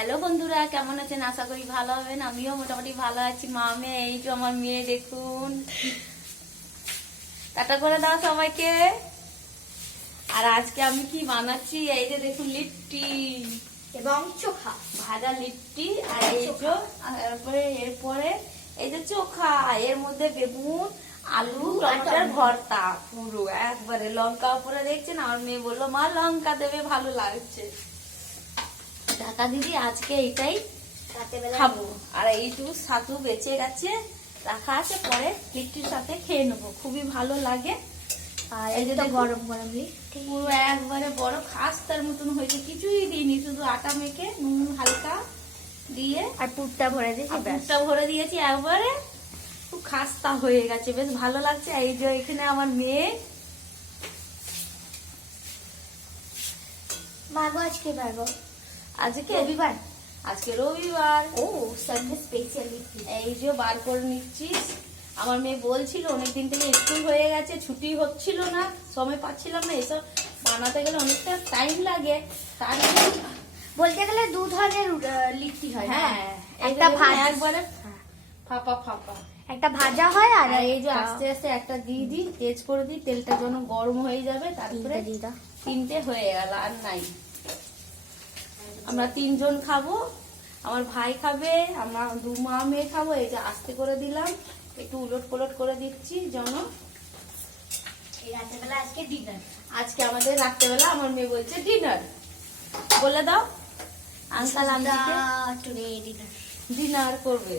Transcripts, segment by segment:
Hello বন্ধুরা, কেমন আছেন? আশা করি ভালো হবেন। আমিও মোটামুটি ভালো আছি। মা মেয়ে, এই তো আমার মেয়ে, দেখুন। টাটা করে দাও সবাইকে। আর আজকে আমি কি বানাচ্ছি, এই যে দেখুন, লিট্টি এবং চোখা, ভাজা লিট্টি। আর এই যে এরপরে এই যে চোখা, এর মধ্যে বেগুন, আলু, টমেটোর ভর্তা, পুরো একবারে। লঙ্কা উপরে দেখছেন। আমার মেয়ে বললো, মা লঙ্কা দেবে, ভালো লাগছে। ঢাকা দিদি, আজকে এইটাই খাবো। আর এইটুকু ছাতু বেঁচে গেছে, রাখা আছে, পরে লিট্টির সাথে খেয়ে নেবো, খুবই ভালো লাগে। আর এই যে গরম গরম লিট্টি, পুরো একবারে বড় খাস্তার মতন হয়েছে, কিছুই দিইনি, শুধু আটা মেখে নুন হালকা দিয়ে আর পুরটা ভরে দিয়েছি, পুরটা ভরে দিয়েছি একবারে। খুব খাস্তা হয়ে গেছে, বেশ ভালো লাগছে। এই যে এখানে আমার মেয়ে। মাগো আজকে পারবো, আজকে রবিবার, আজকে রবিবার। ও সানডে স্পেশাল। এই যে বার করে নিচ্ছিস। আমার মেয়ে বলছিল অনেকদিন থেকে স্কুল হয়ে গেছে, ছুটি হচ্ছিল না, সময় পাচ্ছিলাম না। এসব বানাতে গেলে অনেকটা টাইম লাগে। তার বলতে গেলে দু ধরনের লিট্টি হয়। হ্যাঁ, একটা ভাজা, একবারে ফাঁপা ফাঁপা। একটা ভাজা হয়, আর আর এই যে আস্তে আস্তে একটা দিয়ে দিই, তেজ করে দিই, তেলটা যেন গরম হয়ে যাবে, তারপরে তিনটে হয়ে গেল। আর নাই, আমরা তিনজন খাবো, আমার ভাই খাবে, আমরা দু মা মেয়ে খাবো। এই যে আস্তে করে দিলাম, একটু উলট পালট করে দিচ্ছি যেন। রাতের বেলা আজকে ডিনার, আজকে আমাদের রাত্রেবেলা আমার মেয়ে বলছে ডিনার। বলে দাও আঙ্কাল টুডে ডিনার। ডিনার করবে।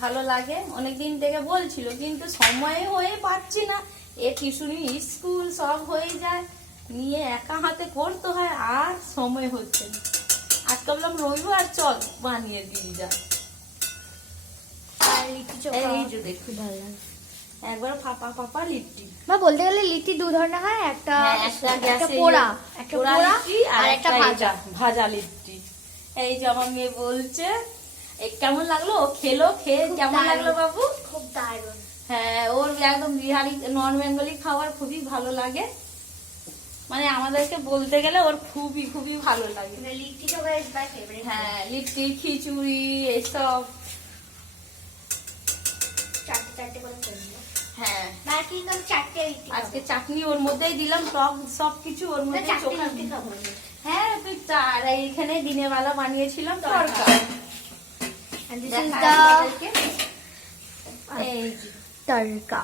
ভালো লাগে, অনেকদিন থেকে বলছিল, কিন্তু সময় হয়ে পাচ্ছি না। এ টিউশনি, স্কুল সব হয়ে যায়, নিয়ে একা হাতে করতে হয়, আর সময় হচ্ছে না। আজকে বললাম রবিবার, চল বানিয়ে দিয়ে যা। আর লিট্টি চোখা, এই যে দেখুন, ভালো লাগে একবার ফাঁপা ফাঁপা লিট্টি। বা বলতে গেলে লিট্টি দু ধরনের হয়, একটা একটা একটা গ্যাসে পোড়া, একটা পোড়া পোড়া, লিট্টি, আর একটা ভাজা। ভাজা লিট্টি। এই যে আমার মেয়ে বলছে, কেমন লাগলো? ও খেলো, খেয়ে কেমন লাগলো বাবু? খুব দারুণ। হ্যাঁ, ওর একদম বিহারি নন বেঙ্গলি খাবার খুবই ভালো লাগে। মানে আমাদেরকে বলতে গেলে ওর খুবই খুবই ভালো লাগে। Litti chokha is my favourite. হ্যাঁ, লিট্টি, খিচুড়ি, এসব। চারটে চারটে করে ফেলবো। হ্যাঁ, না কিন্তু আমি চারটে লিট্টি আজকে চাটনি ওর মধ্যেই দিলাম, টক সবকিছু ওর মধ্যে। চারটে লিট্টি খাবো। হ্যাঁ, তুই চার। এইখানে দিনের বেলা বানিয়েছিলাম তরকা। তরকা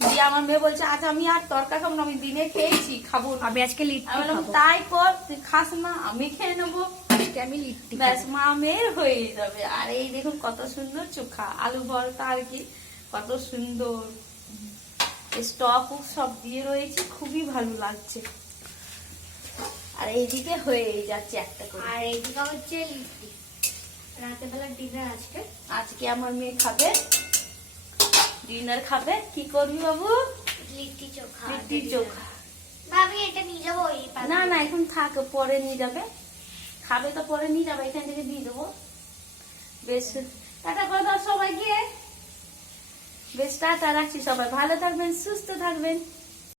দিয়ে আমার মেয়ে বলছে, আচ্ছা আমি আর তরকা খাবো না, আমি দিনে খেয়েছি, খাবো না। আমি আজকে লিট্টি আমি বললাম, খাবো। তাই কর, তুই খাস না, আমি খেয়ে নেবো। আজকে আমি লিট্টি ব্যাস, খাবো। মা মেয়ের হয়ে যাবে। আর এই দেখুন কত সুন্দর চোখা, আলু ভর্তা আর কি, কত সুন্দর স্টক সব দিয়ে রয়েছে, খুবই ভালো লাগছে। আর এইদিকে হয়ে যাচ্ছে একটা করে। আর এইদিকে হচ্ছে লিট্টি। রাতের বেলা ডিনার আজকে। আজকে আমার মেয়ে খাবে, ডিনার খাবে। কি করবি বাবু? লিট্টি চোখা। লিট্টি চোখা। ভাবি এটা নিয়ে যাবো ওই না না, এখন থাক, পরে নিয়ে যাবে। খাবে তো পরে নিয়ে যাবে, এখান থেকে দিয়ে দেবো। বেশ, টাটা করে দাও সবাইকে। বেশ, টাটা, রাখছি। সবাই ভালো থাকবেন, সুস্থ থাকবেন।